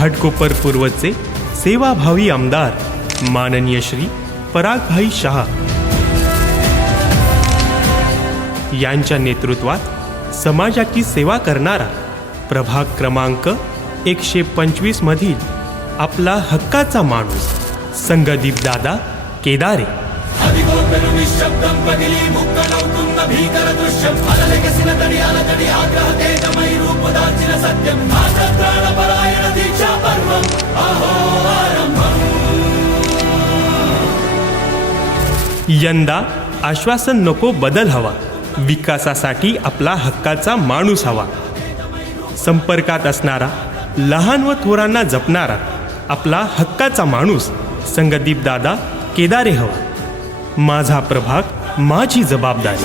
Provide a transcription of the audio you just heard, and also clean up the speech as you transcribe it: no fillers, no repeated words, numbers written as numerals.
घाटकोपर पूर्वचे सेवाभावी आमदार माननीय श्री परागभाई शहा यांच्या नेतृत्वात समाजाची सेवा करणारा प्रभाग क्रमांक 125 मधील आपला हक्काचा माणूस संगदीप दादा केदारे यंदा आश्वासन नको, बदल हवा, विकासासाठी आपला हक्काचा माणूस हवा, संपर्कात असणारा, लहान व थोरांना जपणारा आपला हक्काचा माणूस संगदीप दादा केदारे हवा. माझा प्रभाग, माझी जबाबदारी.